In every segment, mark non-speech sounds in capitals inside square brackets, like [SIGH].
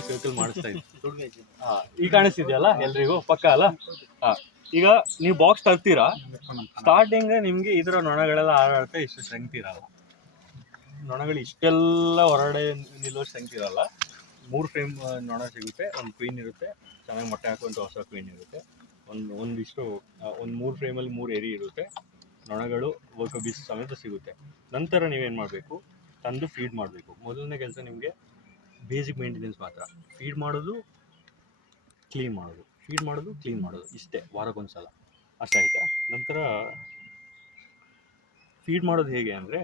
ಆಗಿ ಸರ್ಕಲ್ ಮಾಡಿಸ್ತಾ ಇದ್ದೀನಿ ಹಾ ಈಗ ಕಾಣಿಸ್ತಿದೆಯಲ್ಲ ಎಲ್ರಿಗೂ? ಪಕ್ಕ ಅಲ್ಲ? ಹಾ ಈಗ ನೀವು ಬಾಕ್ಸ್ ತರ್ತೀರಾ? ಸ್ಟಾರ್ಟಿಂಗ್ ನಿಮ್ಗೆ ಇದರ ನೊಣಗಳೆಲ್ಲ ಹಾರಾಡ್ತಾ ಇಷ್ಟು ಸ್ಟ್ರೆಂತ್ ಇರಲ್ಲ. ನೊಣಗಳು ಇಷ್ಟೆಲ್ಲ ಹೊರಗಡೆ ನಿಲ್ಲೋ ಸ್ಟ್ರೆಂತ್ ಇರಲ್ಲ. ಮೂರು ಫ್ರೇಮ್ ನೊಣ ಸಿಗುತ್ತೆ ಒಂದು ಕ್ವೀನ್ ಇರುತ್ತೆ. ಚೆನ್ನಾಗಿ ಮೊಟ್ಟೆ ಹಾಕುವಂಥ ಹೊಸ ಕ್ವೀನ್ ಇರುತ್ತೆ. ಒಂದು ಒಂದಿಷ್ಟು ಒಂದು ಮೂರು ಫ್ರೇಮಲ್ಲಿ ಮೂರು ಏರಿ ಇರುತ್ತೆ. ನೊಣಗಳು ಬೀಸ್ ಸಮೇತ ಸಿಗುತ್ತೆ. ನಂತರ ನೀವೇನು ಮಾಡಬೇಕು? ತಂದು ಫೀಡ್ ಮಾಡಬೇಕು. ಮೊದಲನೇ ಕೆಲಸ ನಿಮಗೆ ಬೇಸಿಕ್ ಮೇಂಟೆನೆನ್ಸ್ ಮಾತ್ರ. ಫೀಡ್ ಮಾಡೋದು ಕ್ಲೀನ್ ಮಾಡೋದು. ಫೀಡ್ ಮಾಡೋದು ಕ್ಲೀನ್ ಮಾಡೋದು. ಇಷ್ಟೇ ವಾರಕ್ಕೊಂದ್ಸಲ. ಆಯಿತಾ? ನಂತರ ಫೀಡ್ ಮಾಡೋದು ಹೇಗೆ ಅಂದರೆ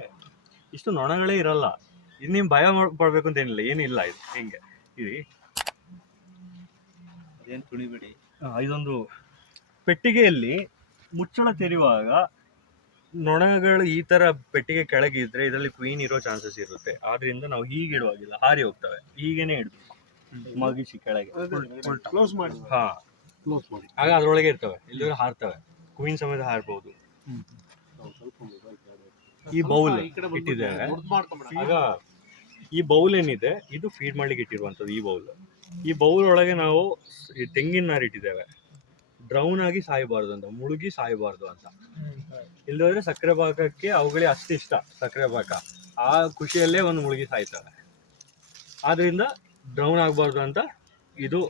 ಇಷ್ಟು ನೊಣಗಳೇ ಇರಲ್ಲ. ಇದು ನೀವು ಭಯ ಮಾಡಬೇಕು ಪಡ್ಬೇಕು ಅಂತ ಏನಿಲ್ಲ. ಏನಿಲ್ಲ ಇದು. ಹೆಂಗೆ? ಇರಿ ಏನು ತುಳಿಬೇಡಿ. ಇದೊಂದು ಪೆಟ್ಟಿಗೆಯಲ್ಲಿ ಮುಚ್ಚಳ ತೆರೆಯುವಾಗ ನೊಣಗಳು ಈ ತರ ಪೆಟ್ಟಿಗೆ ಕೆಳಗಿದ್ರೆ ಇದರಲ್ಲಿ ಕ್ವೀನ್ ಇರೋ ಚಾನ್ಸಸ್ ಇರುತ್ತೆ. ಆದ್ರಿಂದ ನಾವು ಹೀಗೆ ಇಡುವಾಗಿಲ್ಲ. ಹಾರಿ ಹೋಗ್ತವೆ. ಹೀಗೇನೆ ಇಡ್ಬೇಕು. ಮಗಿಸಿ ಕೆಳಗೆ. ಕ್ಲೋಸ್ ಮಾಡಿ. ಹಾ. ಕ್ಲೋಸ್ ಮಾಡಿ. ಆಗ ಅದ್ರೊಳಗೆ ಇರ್ತವೆ. ಇಲ್ಲಿ ಹಾರ್ತವೆ. ಕ್ವೀನ್ ಸಮೇತ ಹಾರ್ಬಹುದು ಈ ಬೌಲ್ ಇಟ್ಟಿದ್ದೇವೆ. ಆಗ ಈ ಬೌಲ್ ಏನಿದೆ ಇದು ಫೀಡ್ ಮಾಡ್ಲಿಕ್ಕೆ ಇಟ್ಟಿರುವಂತದ್ದು ಈ ಬೌಲ್ ಈ ಬೌಲ್ ಒಳಗೆ ನಾವು ತೆಂಗಿನ ನಾರು ಇಟ್ಟಿದ್ದೇವೆ. ಡ್ರೌನ್ ಆಗಿ ಸಾಯಬಾರ್ದು ಅಂತ ಮುಳುಗಿ ಸಾಯಬಾರ್ದು ಅಂತ. ಇಲ್ಲದ್ರೆ ಸಕ್ಕರೆ ಪಾಕಕ್ಕೆ ಅವುಗಳಿಗೆ ಅಷ್ಟಿಷ್ಟ ಇಷ್ಟ ಸಕ್ಕರೆ ಪಾಕ ಆ ಖುಷಿಯಲ್ಲೇ ಒಂದು ಮುಳುಗಿ ಸಾಯ್ತವೆ ಆದ್ರಿಂದ ಡ್ರೌನ್ ಆಗಬಾರ್ದು ಅಂತ ಇದು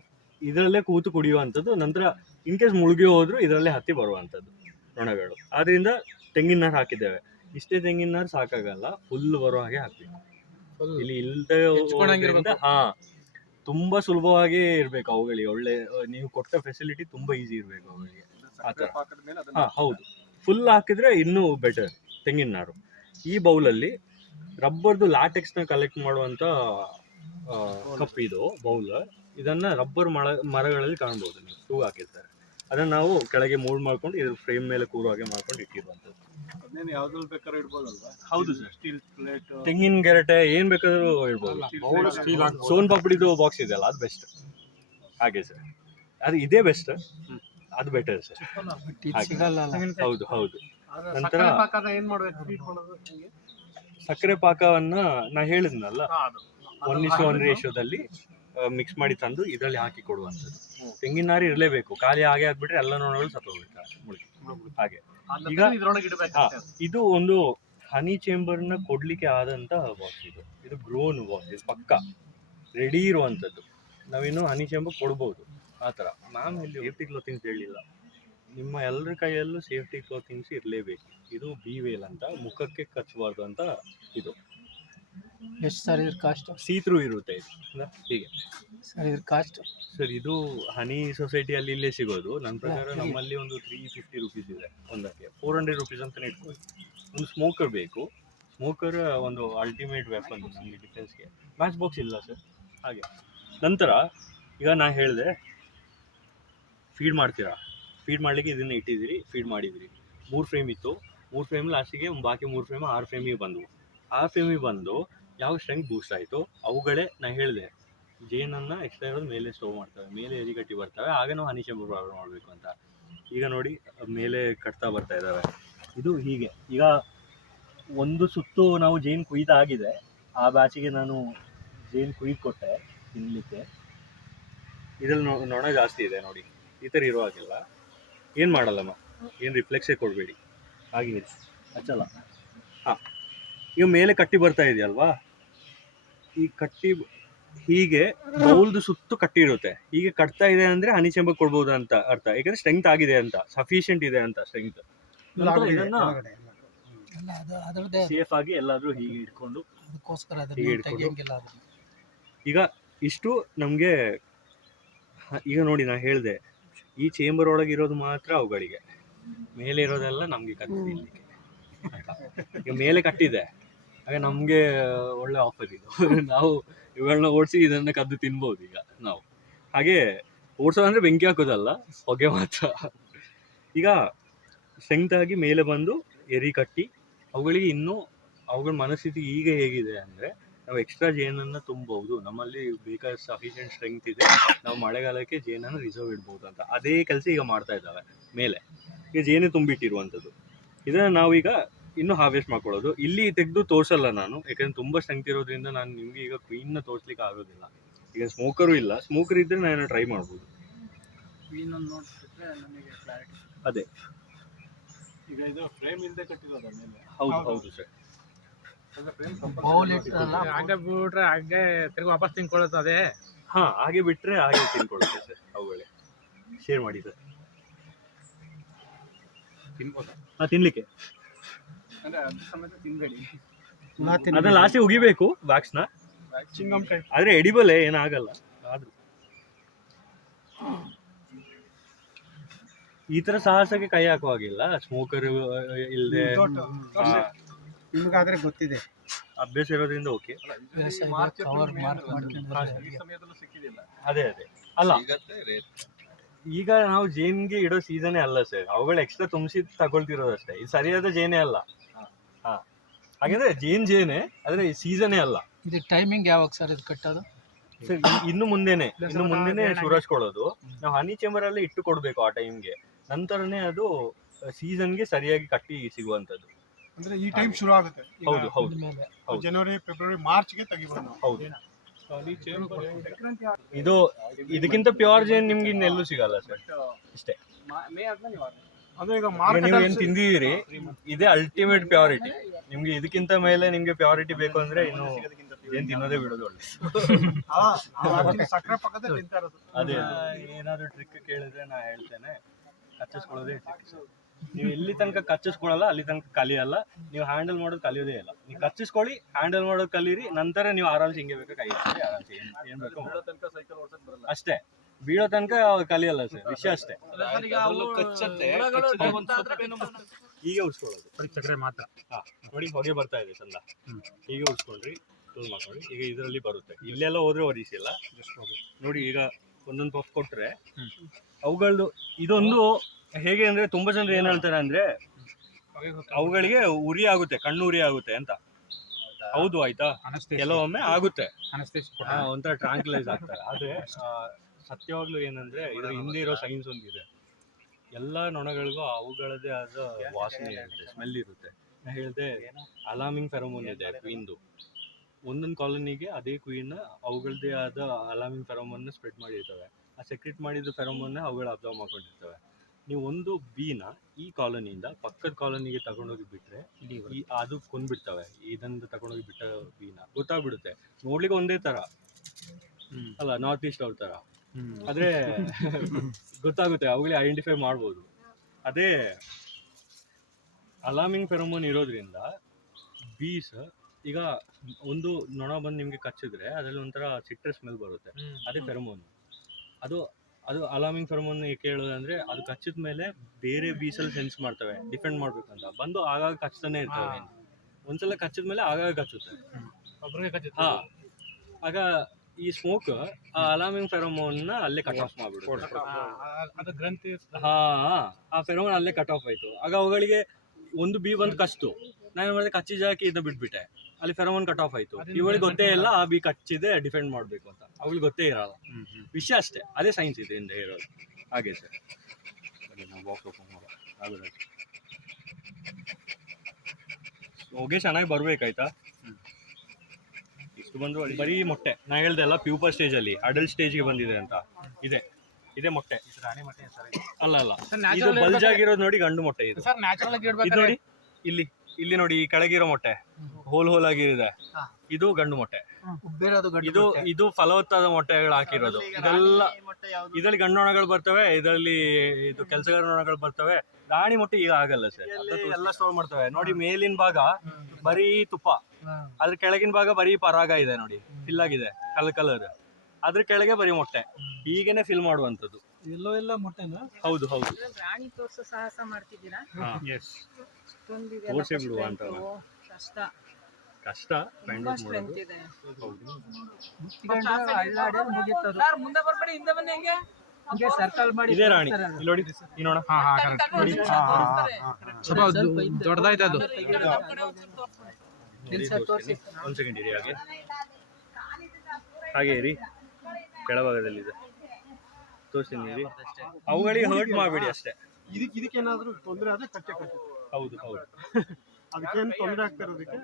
ಇದರಲ್ಲೇ ಕೂತು ಕುಡಿಯುವಂಥದ್ದು ನಂತರ ಇನ್ ಕೇಸ್ ಮುಳುಗಿ ಹೋದ್ರು ಇದರಲ್ಲೇ ಹತ್ತಿ ಬರುವಂಥದ್ದು ನೊಣಗಳು ಆದ್ರಿಂದ ತೆಂಗಿನ ನಾರು ಹಾಕಿದ್ದೇವೆ. ಇಷ್ಟೇ ತೆಂಗಿನ ನಾರು ಸಾಕಾಗಲ್ಲ ಫುಲ್ ಬರೋ ಹಾಗೆ ಹಾಕ್ತೀವಿ ಇಲ್ಲಿ ಇಲ್ದೇ ಹೋಗೋದ್ರಿಂದ ಹಾ. ತುಂಬಾ ಸುಲಭವಾಗಿ ಇರ್ಬೇಕು ಅವುಗಳಿಗೆ. ಒಳ್ಳೆ ನೀವು ಕೊಟ್ಟ ಫೆಸಿಲಿಟಿ ತುಂಬಾ ಈಸಿ ಇರಬೇಕು ಅವುಗಳಿಗೆ. ಆ ಥರ. ಹಾ ಹೌದು. ಫುಲ್ ಹಾಕಿದ್ರೆ ಇನ್ನೂ ಬೆಟರ್ ತೆಂಗಿನ ನಾರು ಈ ಬೌಲಲ್ಲಿ ರಬ್ಬರ್ದು ಲ್ಯಾಟೆಕ್ಸ್ನ ನ ಕಲೆಕ್ಟ್ ಮಾಡುವಂತ ಕಪ್ ಇದು ಬೌಲ್. ಇದನ್ನ ರಬ್ಬರ್ ಮರ ಮರಗಳಲ್ಲಿ ಕಾಣ್ಬೋದು ನೀವು. ಟೂ ಹಾಕಿರ್ತಾರೆ. ಅದನ್ನ ನಾವು ಕೆಳಗೆ ಮೂಡ್ ಮಾಡ್ಕೊಂಡು ಇದ್ರ ಫ್ರೇಮ್ ಮೇಲೆ ಕೂರೋ ಹಾಗೆ ಮಾಡ್ಕೊಂಡು ಇಟ್ಟಿರುವಂಥದ್ದು. ಅದನ್ನೇನು ಯಾವ್ದ್ರಲ್ಲಿ ಬೇಕಾದ್ರೂ ಇಡ್ಬೋದಲ್ವಾ? ಹೌದು ಸರ್. ಸ್ಟೀಲ್ ಪ್ಲೇಟ್ ತೆಂಗಿನ ಗೆರಟೆ ಏನ್ ಬೇಕಾದ್ರೂ ಇಡ್ಬೋದು. ಸೋನ್ ಪಾಪಡಿದು ಬಾಕ್ಸ್ ಇದೆಯಲ್ಲ ಅದು ಬೆಸ್ಟ್ ಹಾಗೆ ಸರ್. ಅದು ಇದೇ ಬೆಸ್ಟ್ ಅದು ಬೆಟರ್ ಸರ್. ಹೌದು ಹೌದು. ನಂತರ ಏನ್ ಮಾಡ್ಬೇಕು? ಟ್ರೀಟ್ ಮಾಡೋದು ಹೆಂಗೆ? ಸಕ್ಕರೆ ಪಾಕವನ್ನ ನಾ ಹೇಳಿದ್ನಲ್ಲ ಹಾ, ಅದು. ಒನ್ ಇಸ್ ಒನ್ ರೇಷಿಯೋದಲ್ಲಿ ಮಿಕ್ಸ್ ಮಾಡಿ ತಂದು ಇದರಲ್ಲಿ ಹಾಕಿ ಕೊಡುವಂಥದ್ದು. ತೆಂಗಿನ ನಾರು ಇರಲೇಬೇಕು. ಖಾಲಿ ಹಾಗೆ ಆಗ್ಬಿಟ್ರೆ ಎಲ್ಲ ನೋಡಲು ಸತ್ತೋಗ್ಬಿಡ್ತಾರೆ ಹಾಗೆ. ಈಗ- ಇದು ಒಂದು ಹನಿ ಚೇಂಬರ್ನ ಕೊಡ್ಲಿಕ್ಕೆ ಆದಂತ ಬಾಕ್ಸ್ ಇದು. ಇದು ಗ್ರೋನ್ ಬಾಕ್ಸ್ ಇದು ಪಕ್ಕ. ರೆಡಿ ಇರುವಂಥದ್ದು. ನಾವಿನ್ನು ಹನಿ ಚೇಂಬರ್ ಕೊಡ್ಬೋದು. ಆ ಥರ. ನಾನು ಇಲ್ಲಿ ಸೇಫ್ಟಿ ಕ್ಲೋತಿಂಗ್ಸ್ ಹೇಳಿಲ್ಲ. ನಿಮ್ಮ ಎಲ್ಲರ ಕೈಯಲ್ಲೂ ಸೇಫ್ಟಿ ಕ್ಲೋತಿಂಗ್ಸ್ ಇರಲೇಬೇಕು. ಇದು ಬಿ ವೇಲ್ ಅಂತ ಮುಖಕ್ಕೆ ಕಚ್ಚಬಾರ್ದು ಅಂತ ಇದು. ಎಷ್ಟು ಸರ್ ಇದ್ರ ಕಾಸ್ಟ್ ಸೀತ್ರೂ ಇರುತ್ತೆ ಇದು? ಹೀಗೆ. ಸರ್ ಇದ್ರ ಕಾಸ್ಟ್ ಸರ್ ಇದು ಹನಿ ಸೊಸೈಟಿಯಲ್ಲಿ ಇಲ್ಲೇ ಸಿಗೋದು. ನನ್ನ ಪ್ರಕಾರ ನಮ್ಮಲ್ಲಿ ಒಂದು ತ್ರೀ ಫಿಫ್ಟಿ ರುಪೀಸ್ ಇದೆ ಒಂದಕ್ಕೆ. ಫೋರ್ ಹಂಡ್ರೆಡ್ ರುಪೀಸ್ ಅಂತಲೇ ಇಟ್ಕೊಳ್ಳಿ. ಒಂದು ಸ್ಮೋಕರ್ ಬೇಕು. ಸ್ಮೋಕರ್ ಒಂದು ಅಲ್ಟಿಮೇಟ್ ವೆಪನ್ ನಮಗೆ ಡಿಫೆನ್ಸ್ಗೆ ಮ್ಯಾಚ್ ಬಾಕ್ಸ್ ಇಲ್ಲ ಸರ್ ಹಾಗೆ. ನಂತರ ಈಗ ನಾ ಹೇಳಿದೆ ಫೀಡ್ ಮಾಡ್ತೀರಾ? ಫೀಡ್ ಮಾಡಲಿಕ್ಕೆ ಇದನ್ನು ಇಟ್ಟಿದ್ದೀರಿ ಫೀಡ್ ಮಾಡಿದಿರಿ ಮೂರು ಫ್ರೇಮ್ ಇತ್ತು. ಮೂರು ಫ್ರೇಮ್ ಲಾಸ್ಟಿಗೆ ಬಾಕಿ ಮೂರು ಫ್ರೇಮ್ ಆರು ಫ್ರೇಮಿಗೆ ಬಂದವು. ಆರು ಫ್ರೇಮಿಗೆ ಬಂದು ಯಾವ ಸ್ಟ್ರೆಂಗ್ ಬೂಸ್ಟ್ ಆಯಿತು ಅವುಗಳೇ ನಾ ಹೇಳಿದೆ. ಜೇನನ್ನ ಎಕ್ಸ್ಟ್ರಾ ಇರೋದು ಮೇಲೆ ಸ್ಟೋವ್ ಮಾಡ್ತವೆ, ಮೇಲೆ ಎರಿಗಟ್ಟಿ ಬರ್ತವೆ, ಆಗ ನಾವು ಹನಿ ಚೆಂಬು ಪ್ರಾಬ್ಲಮ್ ಮಾಡಬೇಕು ಅಂತ. ಈಗ ನೋಡಿ, ಮೇಲೆ ಕಟ್ತಾ ಬರ್ತಾ ಇದ್ದಾವೆ ಇದು ಹೀಗೆ. ಈಗ ಒಂದು ಸುತ್ತು ನಾವು ಜೇನು ಕುಯ್ದಾಗಿದೆ ಆ ಬ್ಯಾಚಿಗೆ ನಾನು ಜೇನು ಕುಯ್ದು ಕೊಟ್ಟೆ ತಿನ್ನಲಿಕ್ಕೆ ಇದ್ರಲ್ಲಿ ನೊಣ ಜಾಸ್ತಿ ಇದೆ ನೋಡಿ. ಈ ಥರ ಇರೋ ಹಾಗಿಲ್ಲ. ಏನು ಮಾಡಲ್ಲಮ್ಮ? ಏನು ರಿಫ್ಲೆಕ್ಸೇ ಕೊಡಬೇಡಿ. ಹಾಗೆ. ಹಚ್ಚಲ್ಲ ಹಾಂ. ಈಗ ಮೇಲೆ ಕಟ್ಟಿ ಬರ್ತಾ ಇದೆಯಲ್ವಾ? ಈ ಕಟ್ಟಿ ಹೀಗೆ ಬೌಲ್ದು ಸುತ್ತು ಕಟ್ಟಿರುತ್ತೆ ಹೀಗೆ ಕಟ್ತಾ ಇದೆ ಅಂದ್ರೆ ಹನಿ ಚೆಂಬ ಕೊಡ್ಬೋದು ಅಂತ ಅರ್ಥ. ಯಾಕಂದ್ರೆ ಸ್ಟ್ರೆಂತ್ ಆಗಿದೆ ಅಂತ ಸಫಿಶಿಯಂಟ್ ಇದೆ ಅಂತ ಸ್ಟ್ರೆಂತ್ ಇದನ್ನ ಸೇಫ್ ಆಗಿ ಎಲ್ಲಾದ್ರೂ ಹೀಗೆ ಇಟ್ಕೊಂಡು ಹೀಗೆ ಈಗ ಇಷ್ಟು ನಮ್ಗೆ ಈಗ ನೋಡಿ ನಾ ಹೇಳ್ದೆ ಈ ಚೇಂಬರ್ ಒಳಗೆ ಇರೋದು ಮಾತ್ರ ಅವುಗಳಿಗೆ. ಮೇಲೆ ಇರೋದೆಲ್ಲ ನಮ್ಗೆ ಕತ್ತಿದೆ ಈಗ ಮೇಲೆ ಕಟ್ಟಿದೆ. ಹಾಗೆ ನಮಗೆ ಒಳ್ಳೆ ಆಫರ್ ಇದು. [LAUGHS] ನಾವು ಇವುಗಳನ್ನ ಓಡಿಸಿ ಇದನ್ನ ಕದ್ದು ತಿನ್ಬೋದು ಈಗ ನಾವು. ಹಾಗೆ ಓಡಿಸೋದಂದ್ರೆ ಬೆಂಕಿ ಹಾಕೋದಲ್ಲ, ಹೊಗೆ ಮಾತ್ರ. ಈಗ ಸ್ಟ್ರೆಂತಾಗಿ ಮೇಲೆ ಬಂದು ಎರಿ ಕಟ್ಟಿ ಅವುಗಳಿಗೆ ಇನ್ನೂ ಅವುಗಳ ಮನಸ್ಥಿತಿ ಈಗ ಹೇಗಿದೆ ಅಂದರೆ ನಾವು ಎಕ್ಸ್ಟ್ರಾ ಜೇನನ್ನು ತುಂಬಬಹುದು. ನಮ್ಮಲ್ಲಿ ಬೇಕಾದ ಸಫಿಷಿಯೆಂಟ್ ಸ್ಟ್ರೆಂತ್ ಇದೆ. ನಾವು ಮಳೆಗಾಲಕ್ಕೆ ಜೇನನ್ನು ರಿಸರ್ವ್ ಇಡ್ಬೋದು ಅಂತ. ಅದೇ ಕೆಲಸ ಈಗ ಮಾಡ್ತಾ ಇದ್ದಾವೆ, ಮೇಲೆ. ಈಗ ಜೇನು ತುಂಬಿಟ್ಟಿರುವಂಥದ್ದು. ಇದನ್ನು ನಾವೀಗ ಇನ್ನೂ ಹಾರ್ವೆಸ್ಟ್ ಮಾಡ್ಕೊಳ್ಳೋದು. ಇಲ್ಲಿ ತೆಗೆದು ತೋರಿಸಲ್ಲ ನಾನು. ಯಾಕಂದ್ರೆ ತುಂಬಾ ಸ್ಟ್ರೆಂತ್ ಇರೋದ್ರಿಂದ ನಾನು ನಿಮಗೆ ಈಗ ಕ್ವೀನ್ನ ತೋರಿಸ್ಲಿಕ್ಕೆ ಆಗೋದಿಲ್ಲ. ಈಗ ಸ್ಮೋಕರು ಇಲ್ಲ. ಸ್ಮೋಕರ್ ಇದ್ರೆ ನಾನು ಟ್ರೈ ಮಾಡ್ಬೋದು. ಅದೇ. ಈಗ ಇದು ಫ್ರೇಮ್ ಕಟ್ಟಿರೋದ ಮೇಲೆ? ಹೌದು ಹೌದು ಸರ್ ಹಂಗೆ ಬಿಟ್ರೆ ಹಂಗೆ ತಿರ್ಗಿ ವಾಪಸ್ ತಿನ್ಕೊಳ್ಳುತ್ತೆ ಅದೇ? ಹಾ ಹಾಗೆ ಬಿಟ್ರೆ ಹಾಗೆ ತಿನ್ಕೊಳ್ಳುತ್ತೆ ಸರ್ ಅವುಗಳೇ. ಶೇರ್ ಮಾಡಿ ಸರ್ ತಿನ್ಬೋದಾ? ಹಾ ತಿನ್ಲಿಕ್ಕೆ. ಅಂದ್ರೆ ಅದು ಸಮೇತ ತಿನ್ಬೇಡಿ. ಅದನ್ನ ಲಾಸ್ಟಿಗೆ ಉಗಿಬೇಕು ವ್ಯಾಕ್ಸ್ನ ಚಿಂಗಮ್ ಟೈಪ್ ಆದ್ರೆ ಎಡಿಬಲ್ ಏನಾಗಲ್ಲ ಆದ್ರೂ. ಈ ತರ ಸಾಹಸಕ್ಕೆ ಕೈ ಹಾಕೋ ಹಾಗಿಲ್ಲ. ಸ್ಮೋಕರ್ ಇಲ್ಲದೆ ನಿಮಗಾದ್ರೆ ಗೊತ್ತಿದೆ. ಅಭ್ಯಾಸ ಇರೋದ್ರಿಂದ ಓಕೆ ಅದೇ. ಅದೇ ಅಲ್ಲ ಈಗ ನಾವು ಜೇನ್ಗೆ ಇಡೋ ಸೀಸನೇ ಅಲ್ಲ ಸರ್ ಅವುಗಳು ಎಕ್ಸ್ಟ್ರಾ ತುಂಬಿಸಿ ತಗೊಳ್ತಿರೋದಷ್ಟೇ ಇದು ಸರಿಯಾದ ಜೇನೇ ಅಲ್ಲ. ಹಾ. ಹಾಗಂದ್ರೆ ಜೇನ್ ಜೇನೆ ಆದ್ರೆ ಈ ಸೀಸನೇ ಅಲ್ಲ. ಇದು ಟೈಮಿಂಗ್ ಯಾವಾಗ ಸರ್ ಇದು ಕಟ್ಟೋದು ಸರ್ ಇನ್ನು ಮುಂದೆನೆ ಇನ್ನು ಮುಂದೆನೆ ಸುರಸ್ಕೊಳ್ಳೋದು ನಾವು ಹನಿ ಚೇಂಬರ್ ಅಲ್ಲಿ ಇಟ್ಟು ಕೊಡ್ಬೇಕು ಆ ಟೈಮ್ಗೆ ನಂತರನೇ ಅದು ಸೀಸನ್ಗೆ ಸರಿಯಾಗಿ ಕಟ್ಟಿ ಸಿಗುವಂತದ್ದು ಅಂದ್ರೆ ಈ ಟೈಮ್ ಶುರು ಆಗುತ್ತೆ. ಈಗ ಹೌದು ಹೌದು ಮೇಲೆ. ಹೌದು. ಜನವರಿ ಫೆಬ್ರವರಿ ಮಾರ್ಚ್ಗೆ ತೆಗಿಬೋದು ಹೌದು. ಇದು ಇದಕ್ಕಿಂತ ಪ್ಯೂರ್ ಜೇನ್ ನಿಮ್ಗೆ ಇನ್ನೆಲ್ಲೂ ಸಿಗಲ್ಲ ಸರ್ ಇಷ್ಟೇ ಮೇ ಆದ್ಮೇಲೆ ನೀವು ಅಂದ್ರೆ ಈಗ ಈಗ ಮಾರ್ಕೆಟ್ ನೀವು ಏನ್ ತಿಂದಿದ್ದೀರಿ ಇದೇ ಅಲ್ಟಿಮೇಟ್ ಪ್ಯೂರಿಟಿ ನಿಮ್ಗೆ ಇದಕ್ಕಿಂತ ಮೇಲೆ ನಿಮ್ಗೆ ಪ್ಯೂರಿಟಿ ಬೇಕು ಅಂದ್ರೆ ಇನ್ನು ಏನ್ ತಿನ್ನೋದೇ ಬಿಡೋದು ಒಳ್ಳೆ. ಸಕ್ಕರೆ ಪಕ್ಕದಲ್ಲಿ ಅದೇ ಏನಾದ್ರು ಟ್ರಿಕ್ ಕೇಳಿದ್ರೆ ನಾ ಹೇಳ್ತೇನೆ. ಕಚ್ಚಿಸ್ಕೊಳ್ಳೋದೇ. ನೀವು ಎಲ್ಲಿ ತನಕ ಕಚ್ಚಿಸ್ಕೊಳ್ಳಲ್ಲ ಅಲ್ಲಿ ತನಕ ಕಲಿಯಲ್ಲ. ನೀವು ಹ್ಯಾಂಡಲ್ ಮಾಡೋದು ಕಲಿಯೋದೇ ಇಲ್ಲ. ನೀವು ಕಚ್ಚಿಸ್ಕೊಳ್ಳಿ ಹ್ಯಾಂಡಲ್ ಮಾಡೋದು ಕಲೀರಿ ನಂತರ ನೀವು ಆರಾಮ್ಸೆ ಹಿಂಗೆ ಬೇಕು ಕೈ ಆರಾಮ್ಸೆ. ಏನ್ ಏನ್ ತನಕ ಸೈಕಲ್ ಓಡ್ಸಕ್ ಬರಲ್ಲ. ಅಷ್ಟೇ. ಬೀಳೋ ತನಕ ಕಲಿಯಲ್ಲ ಸರ್ ವಿಷಯ ಅಷ್ಟೇ. ಹೀಗೆ ಉಡ್ಸ್ಕೊಳ್ಳೋದು ಸಕ್ಕರೆ ಮಾತ್ರ. ನೋಡಿ ಹೊಗೆ ಬರ್ತಾ ಇದೆ ಚಂದ. ಹೀಗೆ ಉಡ್ಸ್ಕೊಂಡ್ರಿ ಕ್ಲೋಸ್ ಮಾಡ್ಕೊಂಡ್ರಿ ಈಗ ಇದರಲ್ಲಿ ಬರುತ್ತೆ. ಇಲ್ಲೆಲ್ಲ ಹೋದ್ರೆ ಹೊರಿಸಿಲ್ಲ ನೋಡಿ ಈಗ ಒಂದೊಂದು ಪಫ್ ಕೊಟ್ರೆ ಅವುಗಳದ್ದು ಇದೊಂದು ಹೇಗೆ ಅಂದ್ರೆ ತುಂಬಾ ಜನರು ಏನ್ ಹೇಳ್ತಾರೆ ಅಂದ್ರೆ ಅವುಗಳಿಗೆ ಉರಿ ಆಗುತ್ತೆ ಕಣ್ಣು ಉರಿ ಆಗುತ್ತೆ ಅಂತ. ಹೌದು? ಆಯ್ತಾ? ಕೆಲವೊಮ್ಮೆ ಆಗುತ್ತೆ. ಒಂಥರ ಟ್ರಾಂಕ್ಲೈಸ್ ಆಗ್ತಾರೆ. ಆದ್ರೆ ಸತ್ಯವಾಗ್ಲೂ ಏನಂದ್ರೆ ಇದ್ರ ಹಿಂದೆ ಇರೋ ಸೈನ್ಸ್ ಒಂದಿದೆ. ಎಲ್ಲ ನೊಣಗಳಿಗೂ ಅವುಗಳದೇ ಆದ ವಾಸನೆ ಇರುತ್ತೆ ಸ್ಮೆಲ್ ಇರುತ್ತೆ. ನಾ ಹೇಳ್ದೆ ಅಲಾರ್ಮಿಂಗ್ ಫೆರೋಮೋನ್ ಇದೆ ಕ್ವೀನ್ದು ಒಂದೊಂದು ಕಾಲೋನಿಗೆ ಅದೇ ಕ್ವೀನ್ ಅವುಗಳದೇ ಆದ ಅಲಾರ್ಮಿಂಗ್ ಫೆರೋಮೋನ್ ಸ್ಪ್ರೆಡ್ ಮಾಡಿರ್ತವೆ. ಆ ಸೆಕ್ರೆಟ್ ಮಾಡಿದ ಫೆರೋಮೋನ್ ಅವುಗಳು ಅಬ್ಸರ್ವ್ ಮಾಡ್ಕೊಂಡಿರ್ತವೆ. ನೀವು ಒಂದು ಬೀನ ಈ ಕಾಲೋನಿಯಿಂದ ಪಕ್ಕದ ಕಾಲೋನಿಗೆ ತಗೊಂಡೋಗಿ ಬಿಟ್ರೆ ಈ ಅದು ಕೊಂದ್ಬಿಡ್ತವೆ ಇದನ್ನ ತಗೊಂಡೋಗಿ ಬಿಟ್ಟ ಬೀನ ಗೊತ್ತಾಗ್ಬಿಡುತ್ತೆ. ನೋಡ್ಲಿಕ್ಕೆ ಒಂದೇ ತರ. ಅಲ್ಲ ನಾರ್ತ್ ಈಸ್ಟ್ ಅವ್ರ ತರ. ಆದ್ರೆ [LAUGHS] ಗೊತ್ತಾಗುತ್ತೆ ಅವುಗಳೇ ಐಡೆಂಟಿಫೈ ಮಾಡ್ಬೋದು. ಅದೇ ಅಲಾರ್ಮಿಂಗ್ ಫೆರೋಮೋನ್ ಇರೋದ್ರಿಂದ ಬೀಸ್ ಈಗ ಒಂದು ನೊಣ ಬಂದು ನಿಮ್ಗೆ ಕಚ್ಚಿದ್ರೆ ಅದ್ರಲ್ಲಿ ಒಂಥರ ಸಿಟ್ರಸ್ ಸ್ಮೆಲ್ ಬರುತ್ತೆ. ಅದೇ ಫೆರೋಮೋನ್ ಅದು ಅದು ಅಲಾರ್ಮಿಂಗ್ ಫೆರೋಮೋನ್ ಏಕೆ ಹೇಳೋದಂದ್ರೆ ಅದು ಕಚ್ಚಿದ ಮೇಲೆ ಬೇರೆ ಬೀಸಲ್ಲಿ ಸೆನ್ಸ್ ಮಾಡ್ತವೆ ಡಿಫೆಂಡ್ ಮಾಡ್ಬೇಕಂತ. ಬಂದು ಆಗಾಗ ಕಚ್ತಾನೆ ಇರ್ತವೆ. ಒಂದ್ಸಲ ಕಚ್ಚಿದ ಮೇಲೆ ಆಗಾಗ ಕಚ್ಚುತ್ತೆ. ಹಾ. ಆಗ ಈ ಸ್ಮೋಕ್ ಆ ಅಲಾರ್ಮಿಂಗ್ ಫೆರೋಮೋನ್ನ ಅಲ್ಲೇ ಕಟ್ ಆಫ್ ಮಾಡ್ಬಿಡುತ್ತೆ. ಅದು ಗ್ರಂಥಿ ಹಾ ಆ ಫೆರೋಮೋನ್ ಅಲ್ಲೇ ಕಟ್ ಆಫ್ ಆಯ್ತು. ಆಗ ಅವುಗಳಿಗೆ ಒಂದು ಬಿ ಬಂದು ಕಚ್ತು. ನಾನು ಮಾಡಿದೆ? ಕಚ್ಚಿ ಜಾಕಿ ಇದ್ದ ಬಿಟ್ಬಿಟ್ಟೆ. ಅಲ್ಲಿ ಫೆರೋಮೋನ್ ಕಟ್ ಆಫ್ ಆಯ್ತು. ಇವಳಿಗೆ ಗೊತ್ತೇ ಇಲ್ಲ ಆ ಬಿ ಕಚ್ಚಿದೆ ಡಿಫೆಂಡ್ ಮಾಡ್ಬೇಕು ಅಂತ. ಅವಳಿಗೆ ಗೊತ್ತೇ ಇರಲ್ಲ. ವಿಷಯ ಅಷ್ಟೇ. ಅದೇ ಸೈನ್ಸ್ ಇದರಿಂದ ಹೇಳೋದು. ಹಾಗೆ ಸರ್. ಹೋಗಿ ಚೆನ್ನಾಗಿ ಬರ್ಬೇಕಾಯ್ತಾ? ಬಂದು ಬರೀ ಮೊಟ್ಟೆ. ನಾ ಹೇಳ್ದೆ ಅಲ್ಲ ಪ್ಯೂಪರ್ ಸ್ಟೇಜ್ ಅಲ್ಲಿ ಅಡಲ್ಟ್ ಸ್ಟೇಜ್ಗೆ ಬಂದಿದೆ ಅಂತ. ಇದೆ. ಇದೆ ಮೊಟ್ಟೆ. ರಾಣಿ ಮಟ್ಟೆ ಸರ್ ಅಲ್ಲ ಅಲ್ಲ. ಇದು ಬಲ್ಜ್ ಆಗಿರೋದು ನೋಡಿ ಗಂಡು ಮೊಟ್ಟೆ ಇದು. ಸರ್ ನ್ಯಾಚುರಲ್ ಆಗಿ ಇದು ನೋಡಿ ಇಲ್ಲಿ ಇಲ್ಲಿ ನೋಡಿ ಈ ಕೆಳಗಿರೋ ಮೊಟ್ಟೆ. ಹೋಲ್ ಹೋಲ್ ಆಗಿದೆ ಹಾ. ಇದು ಗಂಡು ಮೊಟ್ಟೆ. ಇದು. ಇದು ಫಲವತ್ತಾದ ಮೊಟ್ಟೆಗಳು ಹಾಕಿರೋದು. ಇದೆಲ್ಲ ಇದರಲ್ಲಿ ಗಂಡು ನೊಣಗಳು ಬರ್ತವೆ ಇದರಲ್ಲಿ ಇದು ಕೆಲಸಗಾರ ನೊಣಗಳು ಬರ್ತವೆ. ರಾಣಿ ಮೊಟ್ಟೆ ಈಗ ಆಗಲ್ಲ ಸರ್. ಎಲ್ಲ ಸ್ಟೋರ್ ಮಾಡ್ತವೆ. ನೋಡಿ ಮೇಲಿನ ಭಾಗ ಬರೀ ತುಪ್ಪ. ಅದ್ರ ಕೆಳಗಿನ ಭಾಗ ಬರೀ ಪರಾಗ ಇದೆ ನೋಡಿ ಫಿಲ್ ಆಗಿದೆ ಕಲರ್ ಕಲರ್ ಅದ್ರ ಕೆಳಗೆ ಬರೀ ಮೊಟ್ಟೆ. ಈಗೇನೆ ಫಿಲ್ ಮಾಡುವಂತದ್ದು ಎಲ್ಲೋ ಎಲ್ಲ ಮೊಟ್ಟೆನಾ? ಹೌದು ಹೌದು. ಪ್ರಾಣಿ ತೋರ್ಸೋ ಸಾಹಸ ಮಾಡ್ತಿದ್ದೀರಾ? ಬಿಡುವ ಅಂತ. ಕಷ್ಟ. ಕಷ್ಟ ಫೈಂಡ್ ಔಟ್ ಮಾಡೋದು. ಮುಂದೆ ಬರ್ಬೇಡಿ ಹಿಂದೆ ಬನ್ನಿ ಹೆಂಗೆ? ಹಂಗೆ ಸರ್ಕಲ್ ಮಾಡಿ ಇದೇ ರಾಣಿ. ಇಲ್ಲಿ ನೋಡಿ ಹಾ ಹಾ ಕರೆಕ್ಟ್. ಸ್ವಲ್ಪ. ದೊಡ್ಡದಾಯ್ತು ಅದು. ಒಂದ್ ಸ್ವಲ್ಪ ತೋರ್ಸ್ಬಿಡಿ. ಇಲ್ಲಿ ಸರ್ ತೋರಿಸಿ ಒಂದ್ ಸೆಕೆಂಡ್ ಇರಿ ಹಾಗೆ. ಹಾಗೆ ಇರಿ. ಕೆಳಭಾಗದಲ್ಲಿದೆ. ತೋರಿಸ್ತೀನಿ ಇರಿ. ಅವುಗಳಿಗೆ ಹರ್ಟ್ ಮಾಡಬೇಡಿ ಅಷ್ಟೇ. ಇದಕ್ಕೆ ಇದಕ್ಕೇನಾದ್ರೂ ತೊಂದರೆ ಆದ್ರೆ ಕಟ್ಟೆ ಕಚ್ಚುತ್ತೆ ಹೌದು ಹೌದು. ಅದಕ್ಕೇನು ತೊಂದರೆ ಆಗ್ತಾ ಇರೋದಕ್ಕೆ